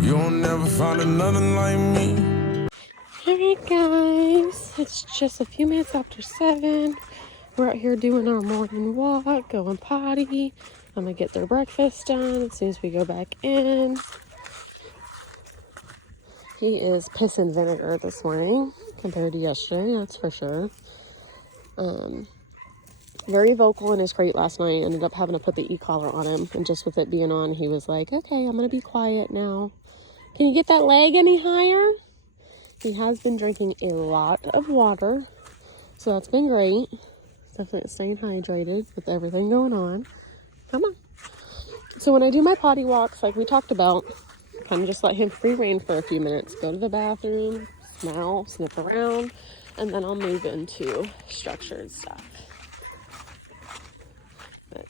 You'll never find another like me. Alright guys, it's just a few minutes after 7. We're out here doing our morning walk, going potty. I'm gonna get their breakfast done as soon as we go back in. He is piss and vinegar this morning compared to yesterday, that's for sure. Very vocal in his crate last night. Ended up having to put the e-collar on him, and just with it being on, he was like, okay, I'm gonna be quiet now. Can you get that leg any higher? He has been drinking a lot of water, so that's been great. Definitely staying hydrated with everything going on. Come on. So when I do my potty walks, like we talked about, kind of just let him free rein for a few minutes. Go to the bathroom, smell, sniff around, and then I'll move into structured stuff. But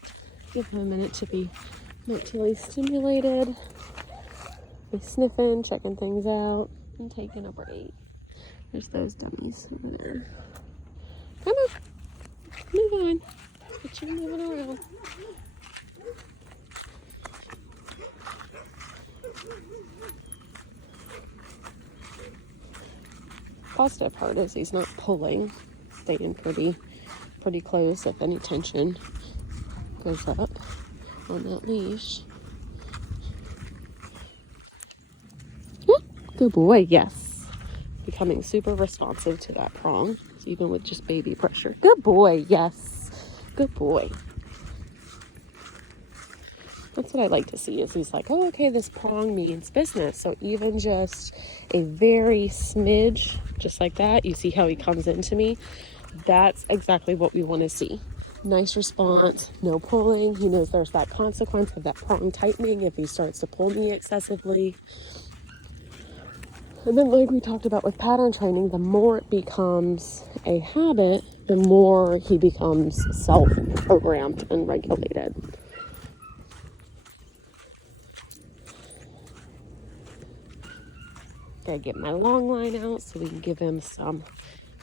give him a minute to be mentally stimulated, be sniffing, checking things out, and taking a break. There's those dummies over there. Come on, move on. Get you moving around. Positive part is he's not pulling, staying pretty close. If any tension goes up on that leash. Good boy, yes. Becoming super responsive to that prong, even with just baby pressure. Good boy, yes. Good boy. That's what I like to see, is he's like, oh, okay, this prong means business. So even just a very smidge, just like that, you see how he comes into me? That's exactly what we want to see. Nice response, no pulling. He knows there's that consequence of that prong tightening if he starts to pull me excessively. And then, like we talked about with pattern training, the more it becomes a habit, the more he becomes self-programmed and regulated. Gotta get my long line out so we can give him some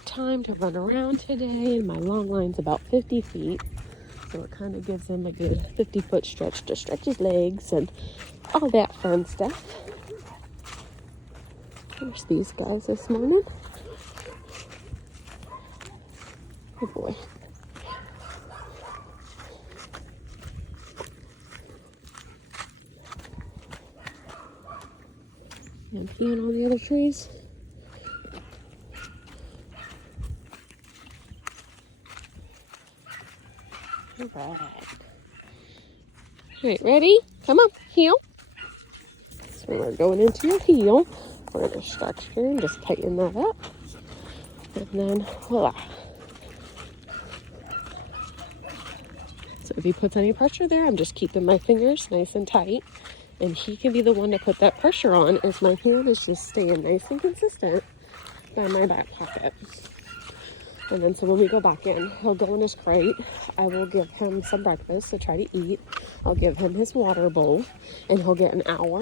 time to run around today. And my long line's about 50 feet. So it kind of gives him a good 50-foot stretch to stretch his legs and all that fun stuff. There's these guys this morning. Good boy. And peeing all the other trees. All right, ready? Come on, heel. So we're going into your heel. We're going to stretch here and just tighten that up. And then, voila. So if he puts any pressure there, I'm just keeping my fingers nice and tight. And he can be the one to put that pressure on, as my hand is just staying nice and consistent by my back pocket. And then so when we go back in, he'll go in his crate. I will give him some breakfast to try to eat. I'll give him his water bowl, and he'll get an hour.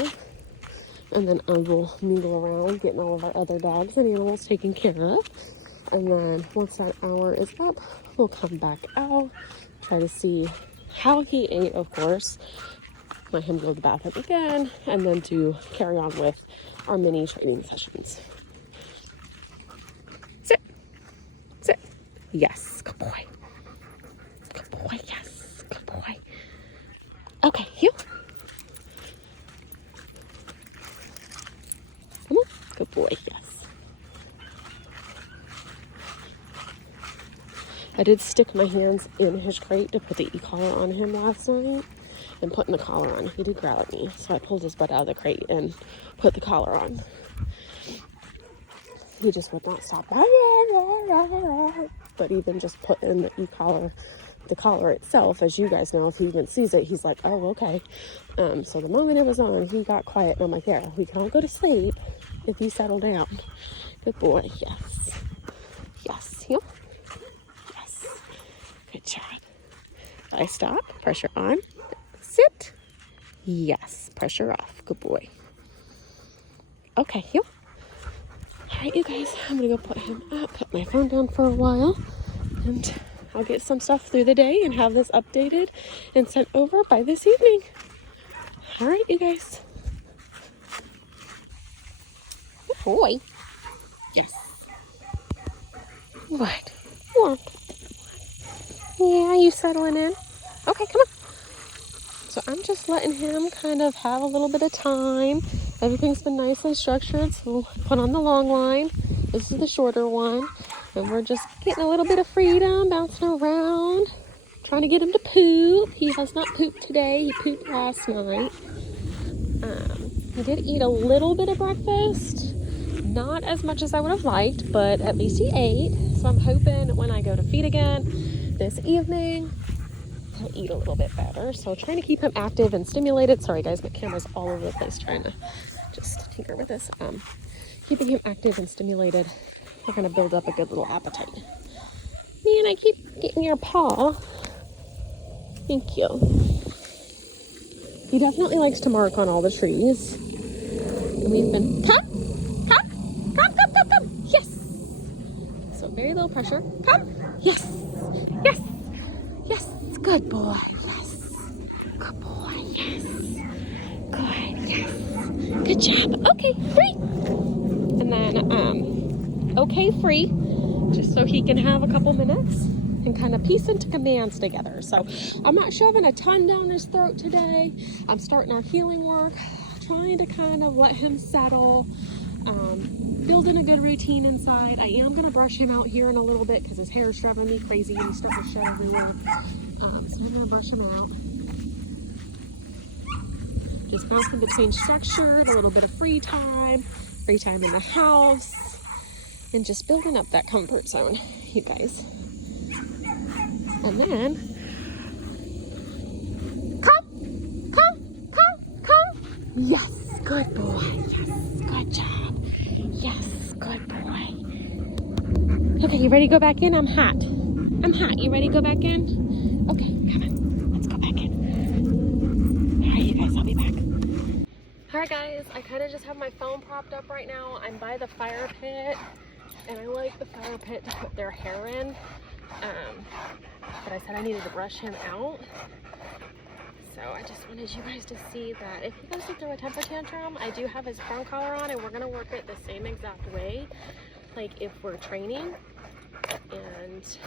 And then I will mingle around, getting all of our other dogs and animals taken care of. And then once that hour is up, we'll come back out, try to see how he ate, of course. Let him go to the bathroom again, and then to carry on with our mini training sessions. Sit. Sit. Yes. Good boy. Good boy. Yes. Good boy. Okay, heel. Come on. Good boy. Yes. I did stick my hands in his crate to put the e-collar on him last night. And putting the collar on, he did growl at me, so I pulled his butt out of the crate and put the collar on. He just would not stop. But even just putting the e-collar, the collar itself, as you guys know, if he even sees it, he's like, oh, okay. So the moment it was on, he got quiet, and I'm like, yeah, we can all go to sleep if you settle down. Good boy. Yes. Yes. Heel. Yes. Good job. I stop. Pressure on. Sit. Yes. Pressure off. Good boy. Okay, heel. All right, you guys, I'm going to go put him up, put my phone down for a while, and I'll get some stuff through the day and have this updated and sent over by this evening. All right, you guys. boy. Yes. What? What? Yeah, you settling in? Okay, come on. So I'm just letting him kind of have a little bit of time. Everything's been nice and structured, so we'll put on the long line. This is the shorter one. And we're just getting a little bit of freedom, bouncing around, trying to get him to poop. He has not pooped today. He pooped last night. He did eat a little bit of breakfast. Not as much as I would have liked, but at least he ate. So I'm hoping when I go to feed again this evening, he'll eat a little bit better. So trying to keep him active and stimulated. Sorry guys, my camera's all over the place trying to just tinker with this. Keeping him active and stimulated, we're gonna build up a good little appetite. Man, I keep getting your paw. Thank you. He definitely likes to mark on all the trees. And we've been, come. Yes. So very low pressure. Come. Yes. Yes. Yes. Good boy. Yes. Good boy. Yes. Good. Yes. Good job. Okay, free. And then, okay, free. Just so he can have a couple minutes and kind of piece into commands together. So I'm not shoving a ton down his throat today. I'm starting our healing work, trying to kind of let him settle, building a good routine inside. I am going to brush him out here in a little bit because his hair is driving me crazy and he's starting to shed everywhere. So I'm going to brush him out. Just bouncing between structured, a little bit of free time in the house, and just building up that comfort zone, you guys. And then, come. Yes, good boy. Yes, good job. Yes, good boy. Okay, you ready to go back in? I'm hot. You ready to go back in? Okay, come on. Let's go back in. All right, you guys, I'll be back. All right, guys, I kind of just have my phone propped up right now. I'm by the fire pit, and I like the fire pit to put their hair in. But I said I needed to brush him out. So I just wanted you guys to see that if he goes through a temper tantrum, I do have his prong collar on, and we're gonna work it the same exact way, like if we're training. And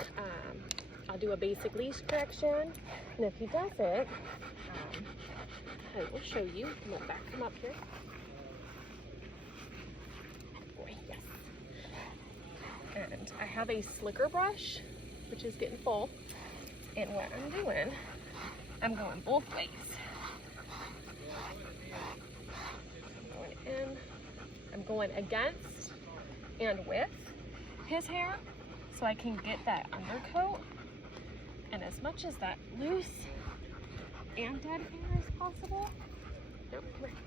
I'll do a basic leash correction, and if he does it, I will show you. Come up here. Boy, yes. And I have a slicker brush, which is getting full. And what I'm doing, I'm going both ways. I'm going in, I'm going against and with his hair so I can get that undercoat and as much as that loose and dead hair as possible. Nope, come here.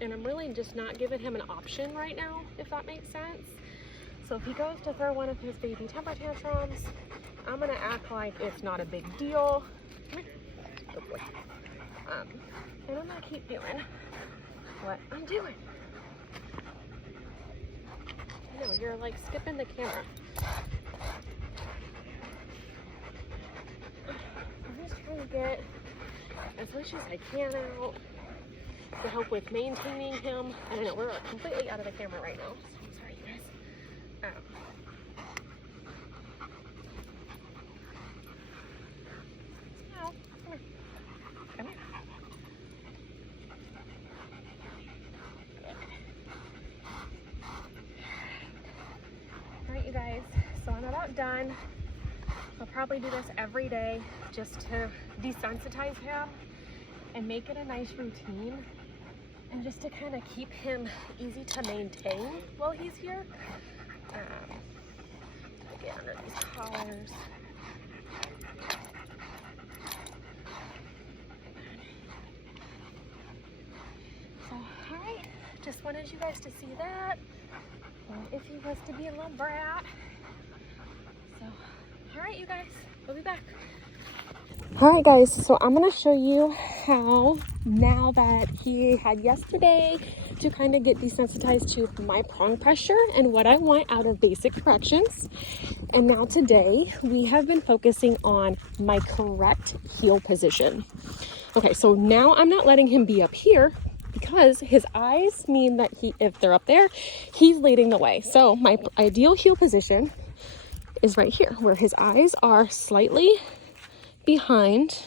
And I'm really just not giving him an option right now, if that makes sense. So if he goes to throw one of his baby temper tantrums, I'm gonna act like it's not a big deal. Good boy. And I'm gonna keep doing what I'm doing. No, you're like skipping the camera. I'm just trying to get as much as I can out to help with maintaining him. I don't know, we're completely out of the camera right now. So I'm sorry, you guys. Come here. Come here. All right, you guys. So I'm about done. I'll probably do this every day just to desensitize him and make it a nice routine, and just to kind of keep him easy to maintain while he's here. Get under these collars. So, all right, just wanted you guys to see that. And if he was to be a little brat. So, all right, you guys, we'll be back. All right, guys, so I'm going to show you how, now that he had yesterday to kind of get desensitized to my prong pressure and what I want out of basic corrections. And now today we have been focusing on my correct heel position. Okay, so now I'm not letting him be up here because his eyes mean that if they're up there, he's leading the way. So my ideal heel position is right here where his eyes are slightly behind.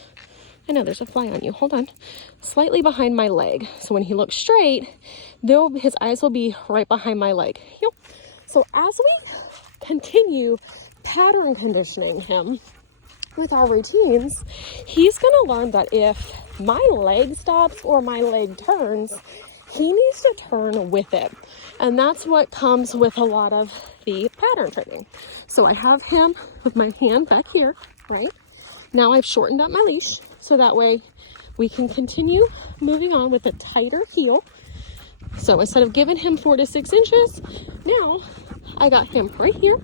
I know there's a fly on you, hold on. Slightly behind my leg. So when he looks straight, his eyes will be right behind my leg. So as we continue pattern conditioning him with our routines, he's gonna learn that if my leg stops or my leg turns, he needs to turn with it. And that's what comes with a lot of the pattern training. So I have him with my hand back here, right? Now I've shortened up my leash so that way we can continue moving on with a tighter heel. So instead of giving him 4 to 6 inches, now I got him right here,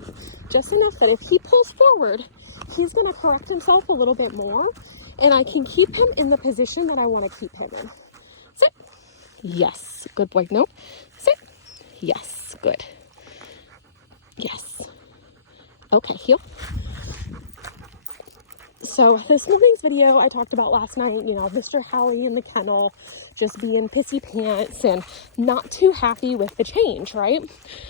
just enough that if he pulls forward, he's gonna correct himself a little bit more, and I can keep him in the position that I wanna keep him in. Sit. Yes, good boy. Nope. Sit. Yes, good. Yes. Okay, heel. So this morning's video I talked about last night, you know, Mr. Howie in the kennel just being pissy pants and not too happy with the change, right?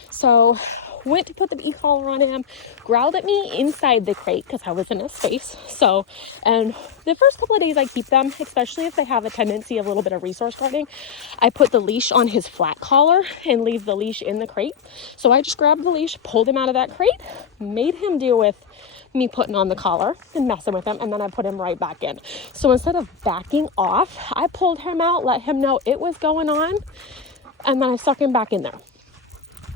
So went to put the e-collar on him, growled at me inside the crate because I was in his face. So, and the first couple of days I keep them, especially if they have a tendency of a little bit of resource guarding, I put the leash on his flat collar and leave the leash in the crate. So I just grabbed the leash, pulled him out of that crate, made him deal with me putting on the collar and messing with him, and then I put him right back in. So instead of backing off, I pulled him out, let him know it was going on, and then I stuck him back in there.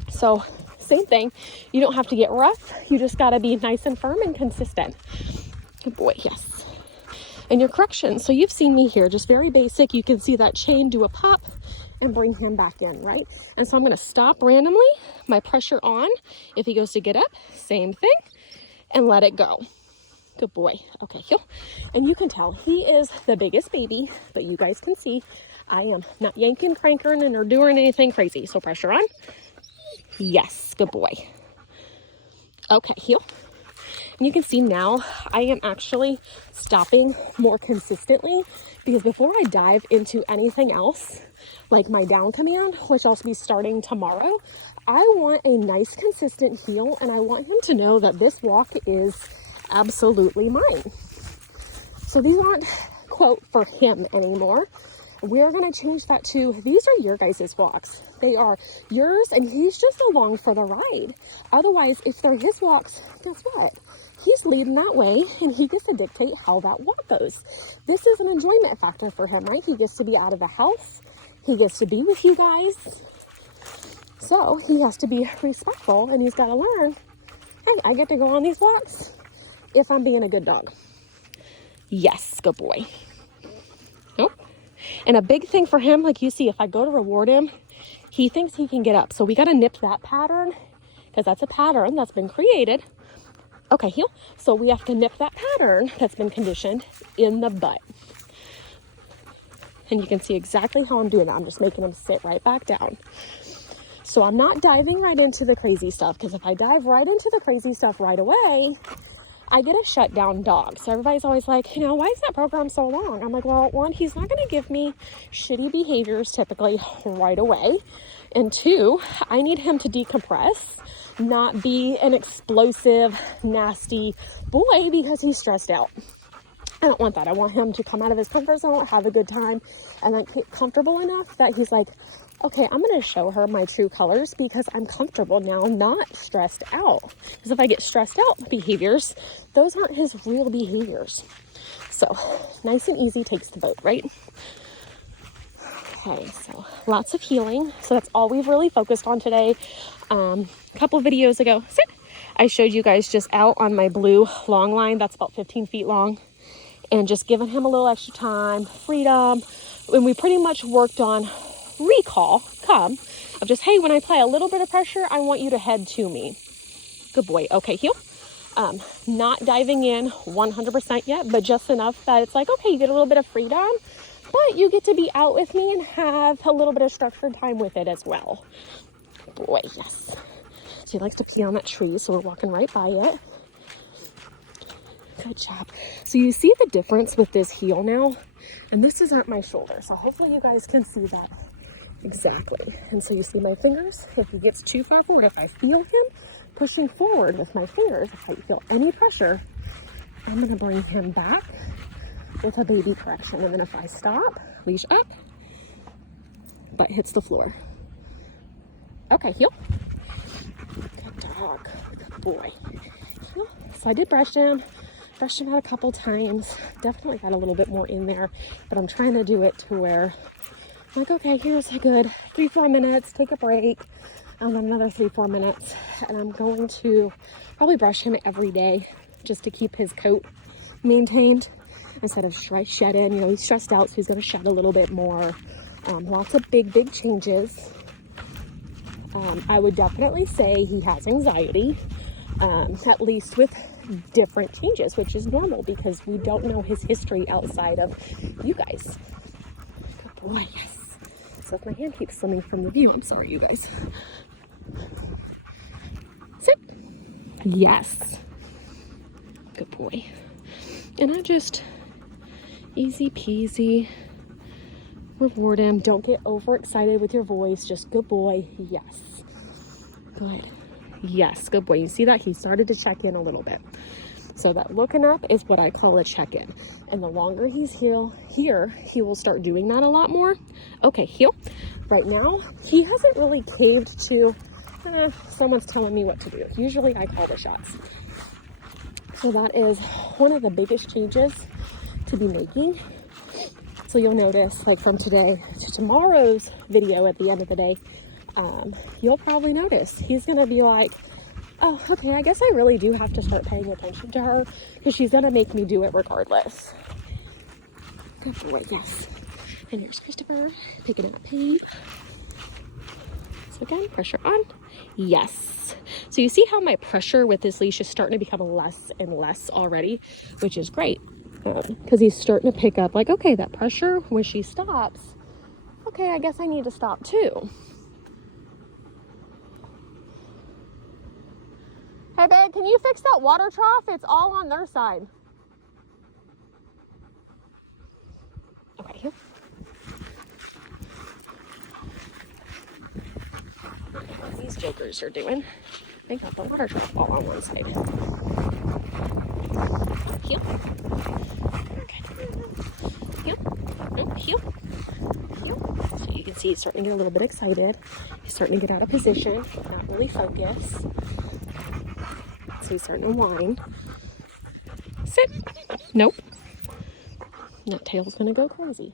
So same thing, you don't have to get rough, you just got to be nice and firm and consistent. Good boy. Yes. And your correction, so you've seen me here, just very basic. You can see that chain do a pop and bring him back in, right? And so I'm going to stop randomly, my pressure on. If he goes to get up, same thing, and let it go. Good boy. Okay, heel. And you can tell he is the biggest baby, but you guys can see I am not yanking, cranking, or doing anything crazy. So pressure on. Yes, good boy. Okay, heel. And you can see now I am actually stopping more consistently because before I dive into anything else, like my down command, which I'll be starting tomorrow, I want a nice consistent heel, and I want him to know that this walk is absolutely mine. So these aren't, quote, for him anymore. We're going to change that to, these are your guys' walks. They are yours, and he's just along for the ride. Otherwise, if they're his walks, guess what? He's leading that way, and he gets to dictate how that walk goes. This is an enjoyment factor for him, right? He gets to be out of the house. He gets to be with you guys. So he has to be respectful, and he's got to learn, hey, I get to go on these walks if I'm being a good dog. Yes, good boy. Nope. And a big thing for him, like you see, if I go to reward him, he thinks he can get up. So we got to nip that pattern because that's a pattern that's been created. Okay, heel. So we have to nip that pattern that's been conditioned in the butt. And you can see exactly how I'm doing that. I'm just making him sit right back down. So I'm not diving right into the crazy stuff, because if I dive right into the crazy stuff right away, I get a shut down dog. So everybody's always like, you know, why is that program so long? I'm like, well, one, he's not going to give me shitty behaviors typically right away. And two, I need him to decompress, not be an explosive, nasty boy because he's stressed out. I don't want that. I want him to come out of his comfort zone, have a good time, and then get comfortable enough that he's like, okay, I'm going to show her my true colors because I'm comfortable now, not stressed out. Because if I get stressed out behaviors, those aren't his real behaviors. So nice and easy takes the boat, right? Okay, so lots of healing. So that's all we've really focused on today. A couple videos ago, I showed you guys just out on my blue long line. That's about 15 feet long. And just giving him a little extra time, freedom. And we pretty much worked on recall, of just, hey, when I apply a little bit of pressure, I want you to head to me. Good boy. Okay, heel. Not diving in 100% yet, but just enough that it's like, okay, you get a little bit of freedom, but you get to be out with me and have a little bit of structured time with it as well. Good boy, yes. So he likes to pee on that tree, so we're walking right by it. Good job. So you see the difference with this heel now? And this is at my shoulder. So hopefully you guys can see that exactly. And so you see my fingers. If he gets too far forward, if I feel him pushing forward with my fingers, if I feel any pressure, I'm going to bring him back with a baby correction. And then if I stop, leash up, butt hits the floor. Okay, heel. Good dog. Good boy. Heel. So I did brushed him out a couple times. Definitely got a little bit more in there, but I'm trying to do it to where I'm like, okay, here's a good 3-4 minutes, take a break, and then another 3-4 minutes. And I'm going to probably brush him every day just to keep his coat maintained instead of shedding. You know, he's stressed out, so he's going to shed a little bit more. Lots of big changes. I would definitely say he has anxiety, at least with different changes, which is normal because we don't know his history outside of you guys. Good boy, yes. So if my hand keeps slimming from the view, I'm sorry, you guys. Sit. Yes. Good boy. And I just easy peasy reward him. Don't get overexcited with your voice. Just good boy. Yes. Good. Yes, good boy. You see that? He started to check in a little bit. So that looking up is what I call a check-in. And the longer he's here, he will start doing that a lot more. Okay, heel. Right now, he hasn't really caved to, someone's telling me what to do. Usually I call the shots. So that is one of the biggest changes to be making. So you'll notice, like from today to tomorrow's video at the end of the day, you'll probably notice he's going to be like, oh, okay, I guess I really do have to start paying attention to her because she's going to make me do it regardless. Good boy, yes. And here's Christopher picking up Pape. So again, pressure on. Yes. So you see how my pressure with this leash is starting to become less and less already, which is great because he's starting to pick up like, okay, that pressure when she stops, okay, I guess I need to stop too. Hey, babe, can you fix that water trough? It's all on their side. Okay, here. What these jokers are doing. They got the water trough all on one side. Heel. Okay. Heel. No, heel. Heel. So you can see he's starting to get a little bit excited. He's starting to get out of position, not really focus. So he's starting to whine. Sit. Nope. That tail's gonna go crazy.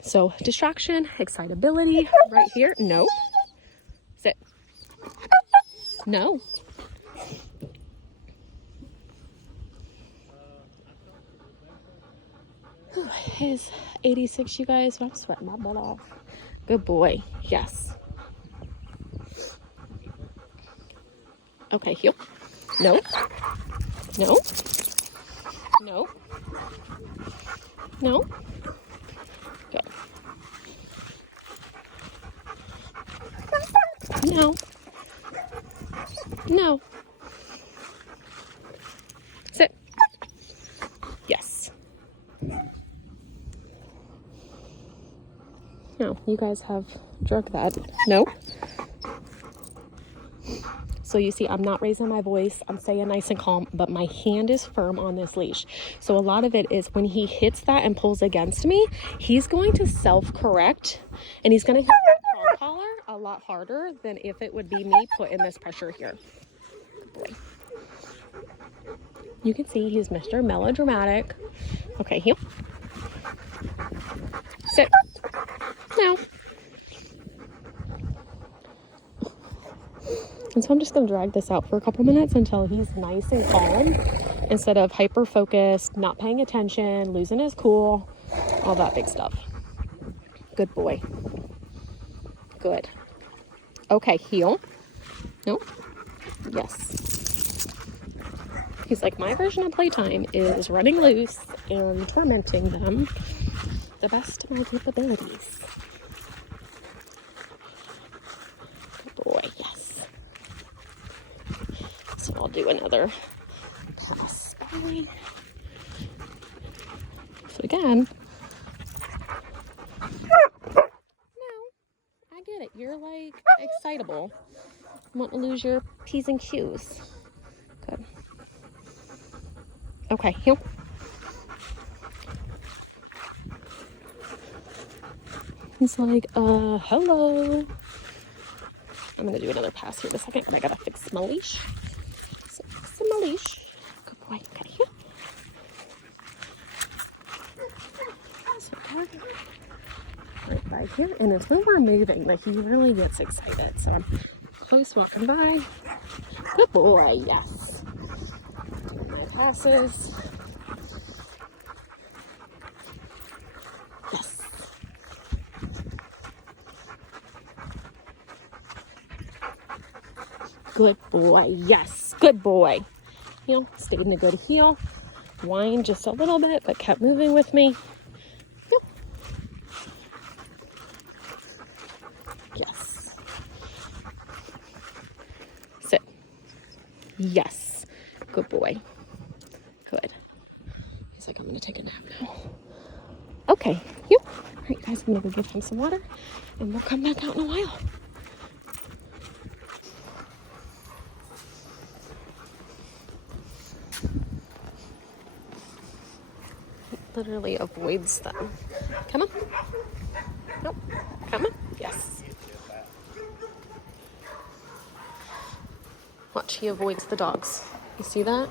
So distraction, excitability, right here. Nope. Sit. No. It's 86, you guys. I'm sweating my butt off. Good boy. Yes. Okay, heel. No. No. No. No. Good. No. No. Sit. Yes. No, you guys have drug that. No. So you see, I'm not raising my voice. I'm staying nice and calm, but my hand is firm on this leash. So a lot of it is when he hits that and pulls against me, he's going to self-correct and he's going to hit the prong collar a lot harder than if it would be me putting this pressure here. Good boy. You can see he's Mr. Melodramatic. Okay, heel. Sit. No. And so I'm just going to drag this out for a couple minutes until he's nice and calm instead of hyper focused, not paying attention, losing his cool, all that big stuff. Good boy. Good. Okay, heel. Nope. Yes. He's like, my version of playtime is running loose and tormenting them the best of my capabilities. Good boy, yes. So I'll do another pass. But again, no, I get it. You're like excitable. You want to lose your P's and Q's. Good. Okay, heel. He's like, hello. I'm gonna do another pass here in a second, but I gotta fix my leash. So, fix my leash. Good boy. Okay, heel. So, right by here, and it's when we're moving that he really gets excited. So I'm close walking by. Good boy, yes. Doing my passes. Yes. Good boy, yes. Good boy. Heel, stayed in a good heel. Whined just a little bit, but kept moving with me. Heel. Yes. Sit. Yes. Good boy. Good. He's like, I'm gonna take a nap now. Okay. Heel. All right, guys, I'm gonna go give him some water, and we'll come back out in a while. Literally avoids them. Come on. Nope. Come on. Yes. Watch, he avoids the dogs. You see that?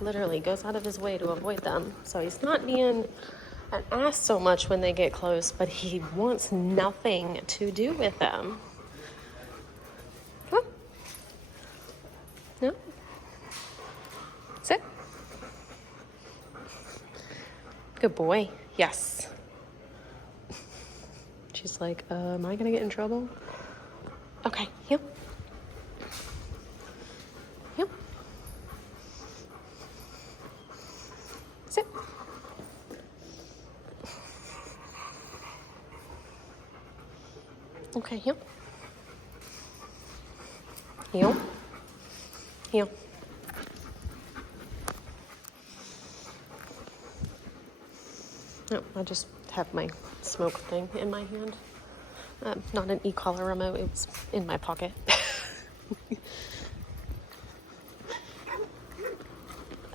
Literally goes out of his way to avoid them. So he's not being an ass so much when they get close, but he wants nothing to do with them. Come on. No. Sit. Good boy. Yes. She's like, am I gonna get in trouble? Okay, heel. Heel. Sit. Okay, heel. Heel. Heel. No, I just have my smoke thing in my hand. Not an e-collar remote, it was in my pocket. But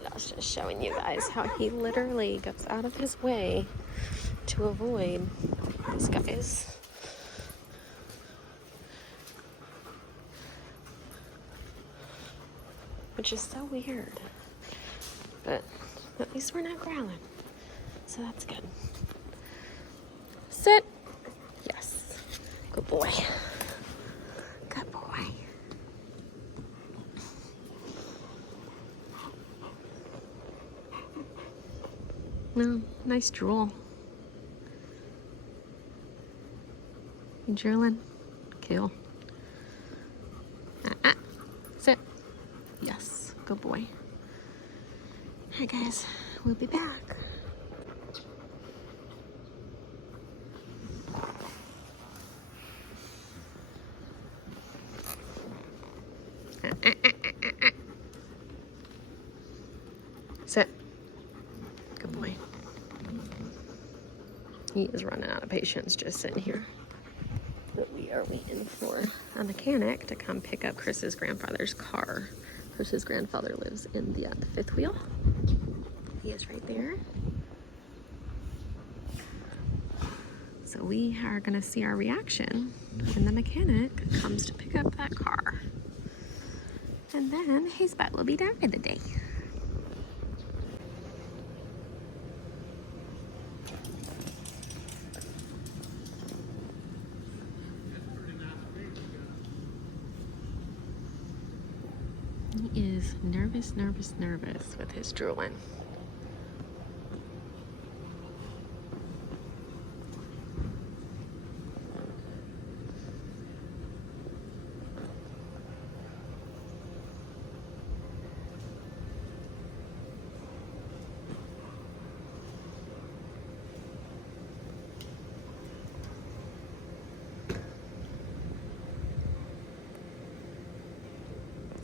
I was just showing you guys how he literally goes out of his way to avoid these guys. Which is so weird. But at least we're not growling. So that's good. Sit. Yes. Good boy. Good boy. No, nice drool. You drooling? Cool. Sit. Yes. Good boy. Alright guys, we'll be back. Sit. Good boy. He is running out of patience just sitting here. But we are waiting for a mechanic to come pick up Chris's grandfather's car. Chris's grandfather lives in the fifth wheel. He is right there. So we are gonna see our reaction when the mechanic comes to pick up that car. And then his butt will be down for the day. He is nervous with his drooling.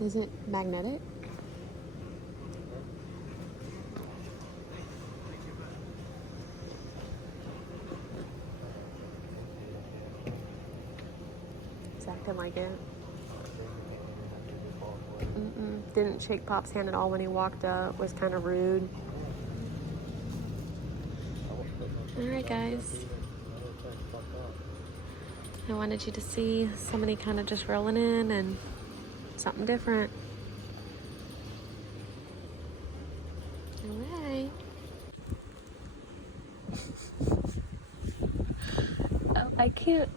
Is it magnetic? acting like it. Didn't shake Pop's hand at all when he walked up. Was kind of rude. Alright guys, I wanted you to see somebody kind of just rolling in and something different. Alright. Oh, I can't